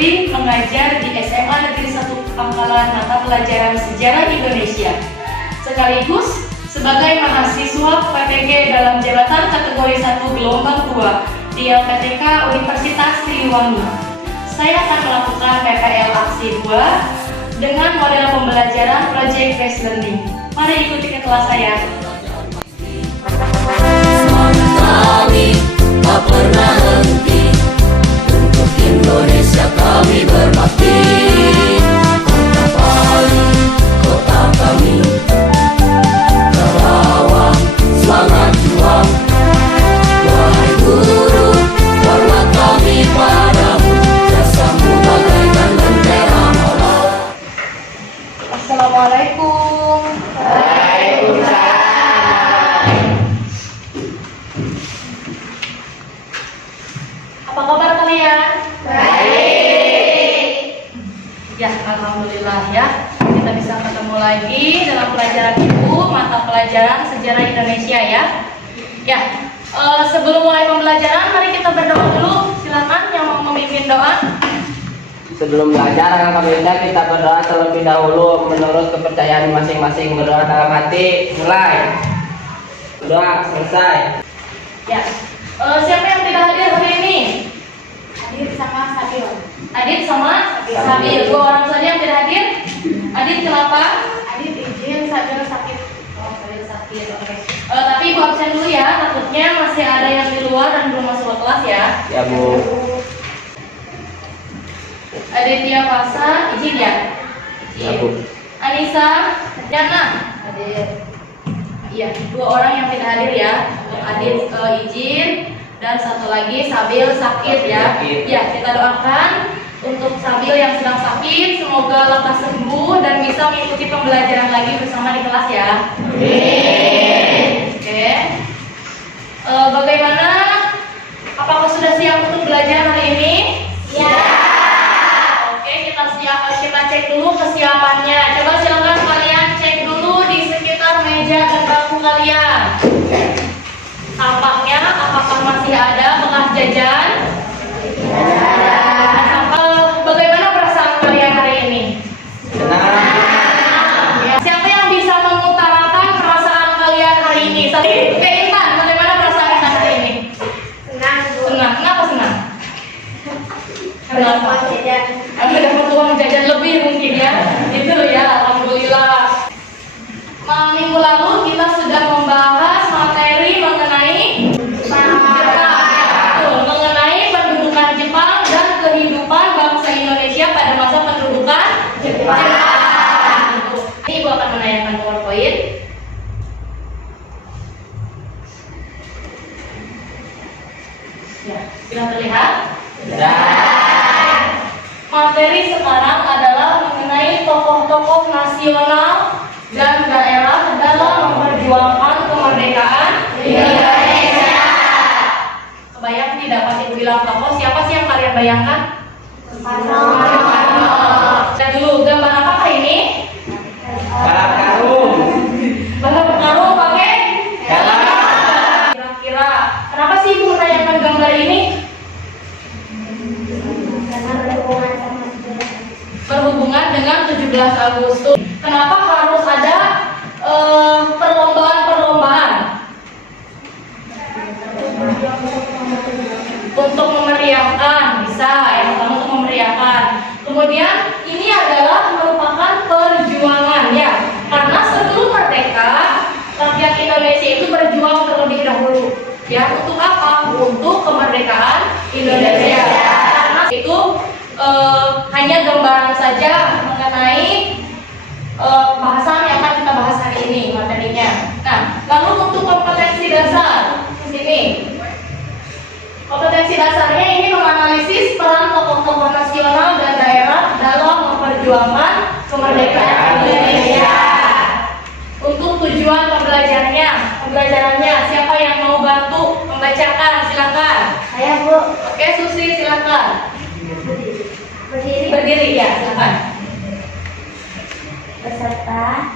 Putri mengajar di SMA Negeri 1 Pangkalan mata pelajaran Sejarah Indonesia, sekaligus sebagai mahasiswa PTG dalam jabatan kategori 1 gelombang 2 di LPTK Universitas Siliwangi. Saya akan melakukan PPL Aksi 2 dengan model pembelajaran Project Based Learning. Mari ikuti ke kelas saya. Semangat kami tak pernah henti, untuk Indonesia kami berbakti. Kota Bali, kota kami, Karawang, semangat juang. Wahai guru, hormat kami padamu, jasamu bagaikan lentera malam. Assalamualaikum. Apa kabar kalian? Baik. Ya, alhamdulillah ya. Kita bisa ketemu lagi dalam pelajaran Ibu, mata pelajaran Sejarah Indonesia ya. Ya, sebelum mulai pembelajaran, mari kita berdoa dulu. Silakan yang mau memimpin doa. Sebelum belajar, akan kita berdoa terlebih dahulu menurut kepercayaan masing-masing. Berdoa dalam hati, mulai. Doa selesai. Ya, siapa yang tidak hadir hari ini? Adit sama Sabil. Adit sama Sabil. Dua orang saja yang tidak hadir. Adit kenapa? Adit izin, Sabil sakit. Oh, Sabil sakit. Oke. Tapi Ibu absen dulu ya. Takutnya masih ada yang di luar dan belum masuk ke kelas ya. Ya Bu. Aditya Fasa, izin ya? Ya Bu. Anissa, Jana, hadir. Iya, dua orang yang tidak hadir ya. Adit izin dan satu lagi Sabil sakit ya. Ya, kita doakan untuk Sabil yang sedang sakit, semoga lekas sembuh dan bisa mengikuti pembelajaran lagi bersama di kelas ya. Oke. Bagaimana? Apakah sudah siap untuk belajar hari ini? Ya. Kita cek dulu kesiapannya. Coba silakan kalian cek dulu di sekitar meja dan bangku kalian. Tampaknya apakah masih ada bekas jajan? Bagaimana perasaan kalian hari ini? Ya, siapa yang bisa mengutarakan perasaan kalian hari ini? Intan, bagaimana perasaan Intan hari ini? Senang, Bu. Senang. Kenapa senang? Kenapa jajan? Dapat uang jajan lebih mungkin ya. Itu ya, alhamdulillah. Minggu lalu kita sudah membahas materi mengenai Jepang. Mengenai pendudukan Jepang dan kehidupan bangsa Indonesia pada masa pendudukan Jepang. Ini Ibu akan menanyakan PowerPoint. Ya, sudah terlihat? Materi sekarang adalah mengenai tokoh-tokoh nasional dan daerah dalam memperjuangkan kemerdekaan Indonesia. Kebayang tidak pas Ibu bilang tokoh, siapa sih yang kalian bayangkan? Dan dulu, gambar apa ini? Balap karung. Balap karung pakai? Kira-kira, kenapa sih Ibu menanyakan gambar ini? Berhubungan dengan 17 Agustus. Kenapa harus ada perlombaan-perlombaan? Untuk memeriahkan, bisa yang pertama untuk memeriahkan. Kemudian ini adalah merupakan perjuangan ya, karena sebelum merdeka rakyat Indonesia itu berjuang terlebih dahulu. Ya, untuk apa? Untuk kemerdekaan Indonesia. Karena itu hanya gambaran saja mengenai bahasan yang akan kita bahas hari ini materinya. Nah, lalu untuk kompetensi dasar di sini. Kompetensi dasarnya ini menganalisis peran tokoh-tokoh nasional dan daerah dalam memperjuangkan kemerdekaan Indonesia. Untuk tujuan pembelajarannya, siapa yang mau bantu membacakan? Silakan. Saya, Bu. Oke, Susi silakan. Berdiri ya, silakan. Beserta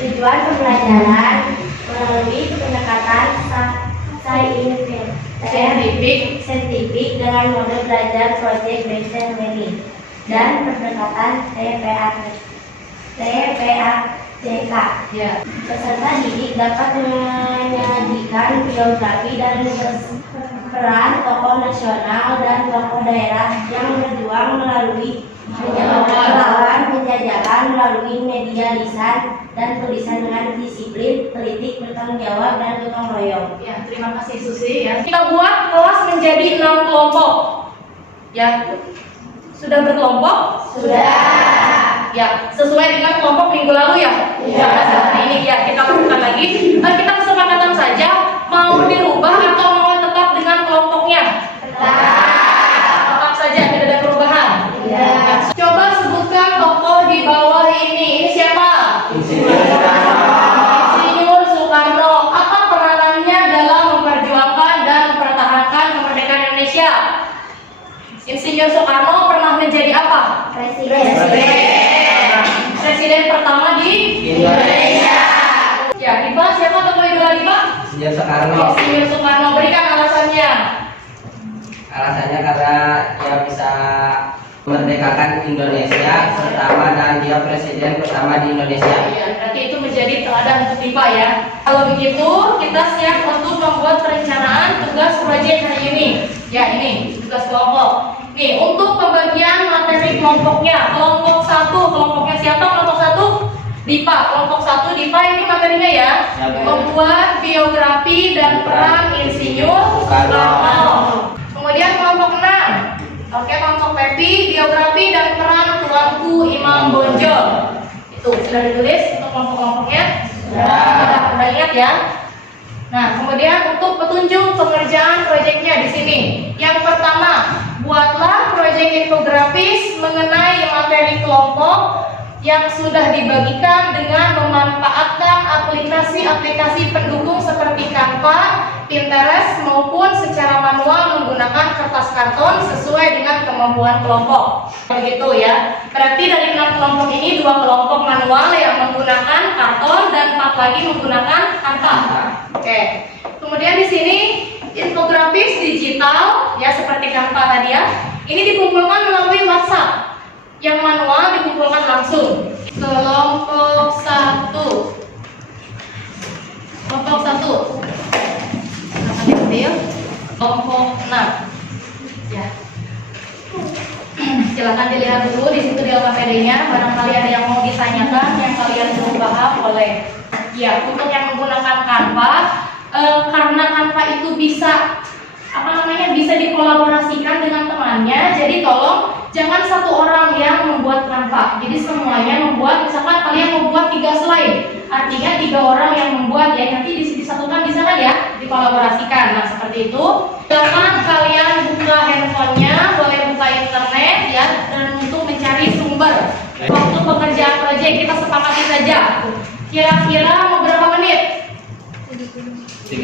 tujuan pembelajaran melalui pendekatan saintifik dengan model belajar Project Based Learning. dan pendekatan TPACK. Ya. Peserta didik dapat menyajikan biografi dan peran tokoh nasional dan tokoh daerah yang berjuang melawan penjajahan melalui media lisan dan tulisan dengan disiplin, teliti, bertanggung jawab, dan gotong royong. Ya, terima kasih Susi ya. Kita buat kelas menjadi 6 kelompok. Ya. Sudah berkelompok? Sudah. Ya, sesuai dengan kelompok minggu lalu ya. Iya. Seperti ini ya, kita lakukan lagi. Kita kesepakatan saja mau dirubah atau mau tetap dengan kelompoknya. Tetap saja, tidak ada perubahan. Iya. Coba sebutkan tokoh di bawah ini. Ini siapa? Insinyur Soekarno. Apa peranannya dalam memperjuangkan dan mempertahankan kemerdekaan Indonesia? Insinyur Soekarno pernah menjadi apa? Presiden pertama di Indonesia. Ya, Dipa, siapa tokoh idola Dipa? Insinyur Soekarno. Insinyur Soekarno. Berikan alasannya. Alasannya karena dia bisa memerdekakan Indonesia pertama dan dia presiden pertama di Indonesia. Ya, berarti itu menjadi teladan untuk Dipa ya. Kalau begitu, kita siap untuk membuat perencanaan tugas proyek hari ini. Ya, ini tugas kelompok. Nih, untuk pembagian materi kelompoknya, kelompok 1, kelompoknya siapa? Kelompok 1 Dipa, kelompok 1 Dipa ini materinya ya. Ya, Bu. Membuat biografi dan peran Insinyur Soekarno. Kemudian kelompok 6. Oke, kelompok Pepi, biografi dan peran Tuanku Imam Bonjol. Itu sudah ditulis untuk kelompok-kelompoknya? Sudah ingat ya? Nah, kemudian untuk petunjuk pengerjaan proyeknya di sini. Yang pertama, buatlah proyek infografis mengenai materi kelompok yang sudah dibagikan dengan memanfaatkan aplikasi-aplikasi pendukung seperti Canva, Pinterest maupun secara manual menggunakan kertas karton sesuai dengan kemampuan kelompok. Begitu ya. Berarti dari 6 kelompok ini 2 kelompok manual yang menggunakan karton dan 4 lagi menggunakan Canva. Oke. Kemudian di sini infografis digital ya seperti Canva tadi ya. Ini dikumpulkan melalui WhatsApp. Yang manual dikumpulkan langsung. Kelompok 1. Kelompok 1. Akan diambil. Kelompok 6. Ya. Silakan dilihat dulu di situ di LKPD-nya. Barangkali ada yang mau ditanyakan yang kalian belum paham boleh. Ya, untuk yang menggunakan Canva, karena Canva itu bisa bisa dikolaborasikan dengan temannya. Jadi tolong jangan satu orang yang membuat Canva. Jadi semuanya membuat, misalkan kalian membuat 3 slide, artinya 3 orang yang membuat ya, nanti disatukan bisa kan ya, dikolaborasikan. Nah seperti itu. Jangan kalian buka handphonenya, boleh buka internet ya, dan untuk mencari sumber. Waktu pekerjaan proyek kita sepakati saja. Kira-kira mau berapa menit? 30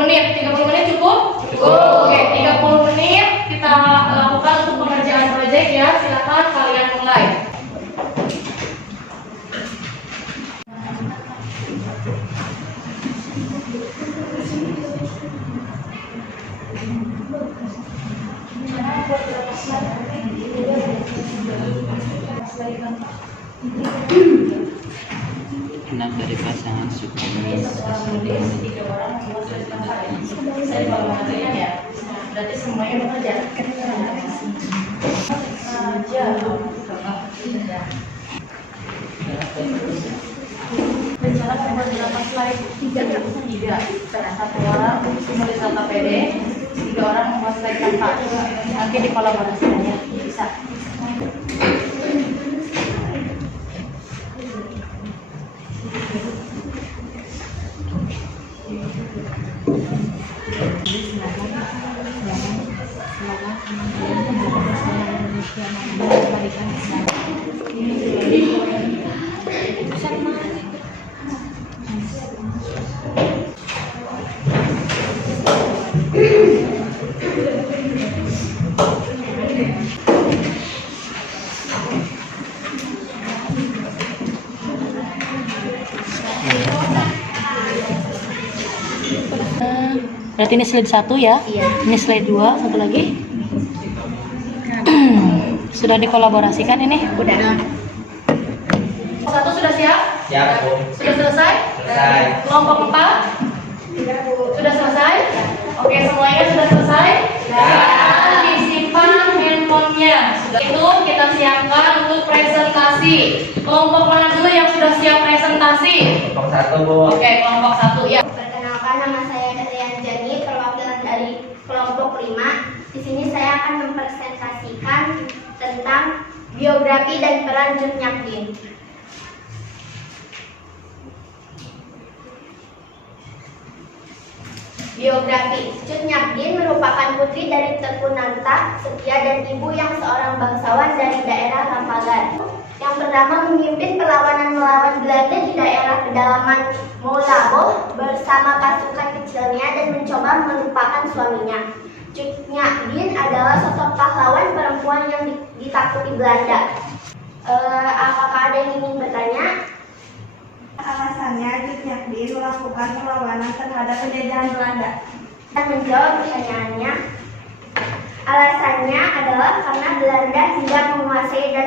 menit. 30 menit cukup? Oke, 30 menit kita lakukan untuk pengerjaan proyek ya. Silakan kalian mulai. Anak dari pasangan Soekarno. Berarti semuanya bekerja. Rencana membuat berapa slide? 3. Satu orang menulis LKPD, 3 orang membuat slide Canva. Nanti dikolaborasikan ya, bisa. Berarti ini slide 1 ya? Iya. Ini slide 2, satu lagi. Sudah dikolaborasikan ini? Udah. Satu sudah siap? Siap, Bu. Sudah selesai? Selesai. Kelompok 4? Sudah selesai? Oke, semuanya sudah selesai? Dan disimpan handphonenya. Sudah itu kita siapkan untuk presentasi. Kelompok mana dulu yang sudah siap presentasi? Kelompok 1, Bu. Oke, kelompok 1 ya. Perkenalkan, nama saya Katrian Jani, perwakilan dari kelompok 5. Di sini saya akan mempresentasikan tentang biografi dan peran Cut Nyak Dien. Biografi. Cut Nyak Dien merupakan putri dari Teuku Nanta Setia dan ibu yang seorang bangsawan dari daerah Lampagan, yang pertama memimpin perlawanan melawan Belanda di daerah pedalaman Moulaboh bersama pasukan kecilnya dan mencoba melupakan suaminya. Cut Nyak Dien adalah sosok pahlawan perempuan yang ditakuti Belanda. Apakah ada yang ingin bertanya? Alasannya Cut Nyak Dien melakukan perlawanan terhadap penjajahan Belanda. Dan menjawab pertanyaannya, alasannya adalah karena Belanda tidak menguasai dan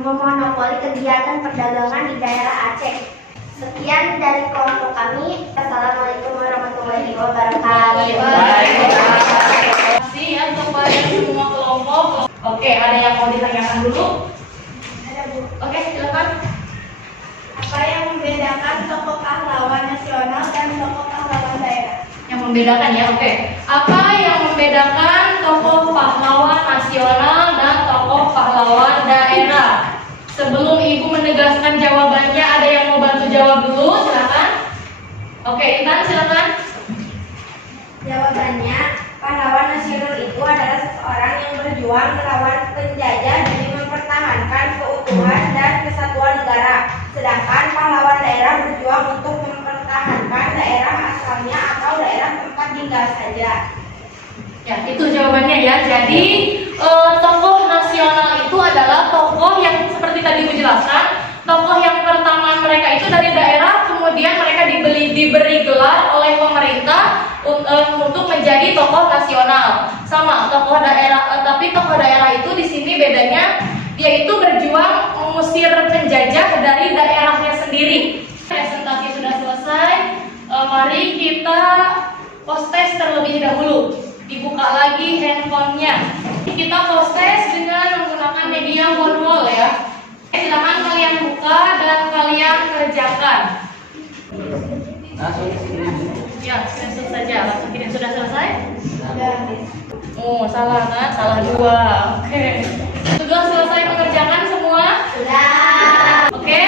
memonopoli kegiatan perdagangan di daerah Aceh. Sekian dari kelompok kami. Assalamualaikum warahmatullahi wabarakatuh. Terima kasih ya kepada semua kelompok. Oke, ada yang mau ditanyakan dulu? Ada, Bu. Oke, silakan. Apa yang membedakan tokoh pahlawan nasional dan tokoh pahlawan daerah? Yang membedakan ya, oke. Apa yang membedakan tokoh pahlawan nasional dan tokoh pahlawan daerah? Sebelum Ibu menegaskan jawabannya, ada yang mau bantu jawab dulu? Silakan. Oke, Intan silakan. Jawabannya, pahlawan nasional itu adalah seseorang yang berjuang melawan penjajah demi mempertahankan keutuhan dan kesatuan negara. Sedangkan pahlawan daerah berjuang untuk mempertahankan daerah asalnya atau daerah tempat tinggal saja. Ya, itu jawabannya ya. Jadi tokoh nasional itu adalah tokoh yang seperti tadi Ibu jelaskan, tokoh yang pertama mereka itu dari daerah, kemudian mereka diberi gelar oleh pemerintah untuk menjadi tokoh nasional. Sama tokoh daerah, tapi tokoh daerah itu di sini bedanya, yaitu berjuang mengusir penjajah dari daerahnya sendiri. Presentasi sudah selesai. Mari kita post-test terlebih dahulu. Dibuka lagi handphonenya. Kita post-test dengan menggunakan media wall ya. Silakan kalian buka dan kalian kerjakan. Langsung sini. Ya, langsung saja. Langsung kirim. Sudah selesai? Oh, salah kan? Salah 2. Oke. Sudah selesai mengerjakan semua? Sudah. Oke.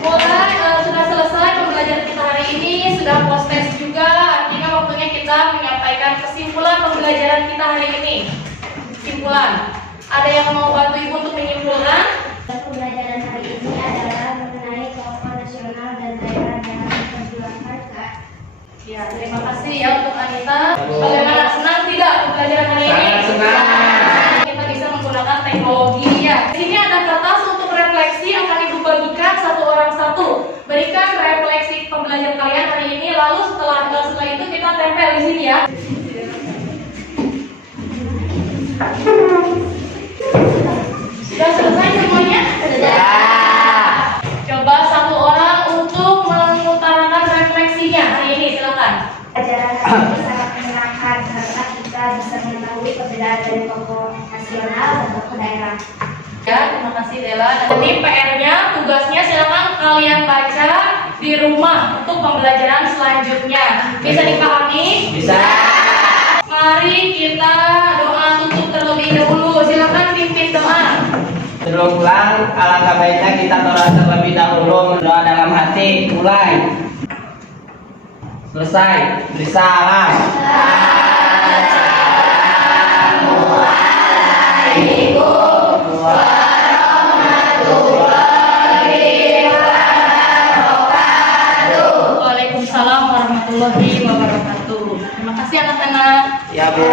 Mulai sudah selesai pembelajaran kita hari ini, sudah post test juga. Artinya waktunya kita menyampaikan kesimpulan pembelajaran kita hari ini. Kesimpulan. Ada yang mau bantu Ibu untuk menyimpulkan? Pembelajaran hari ini adalah mengenai tokoh nasional dan daerah yang diperjuangkan, Kak. Ya, terima kasih ya untuk Anita. Bagaimana, senang tidak pembelajaran hari ini? Sangat senang. Kita bisa menggunakan teknologi ya. Di sini ada kertas untuk refleksi, akan Ibu bagikan satu orang satu. Berikan refleksi pembelajaran kalian hari ini, lalu setelah itu kita tempel di sini ya. Sudah selesai semuanya? Sudah. Coba satu orang untuk mengutarakan refleksinya hari ini, silakan. Pelajaran hari ini sangat menyenangkan karena kita bisa mengetahui perbedaan dari tokoh nasional dan tokoh daerah. Ya, terima kasih Dela. Nanti PR-nya, tugasnya silakan kalian baca di rumah untuk pembelajaran selanjutnya. Bisa dipahami? Bisa. Mari kita doa tutup terlebih dahulu. Silakan pimpin doa. Sebelum pulang, alangkah baiknya kita berdoa terlebih dahulu, berdoa dalam hati. Mulai. Selesai. Beri salam. Waalaikumsalam warahmatullahi wabarakatuh. Terima kasih anak-anak. Ya, Bu.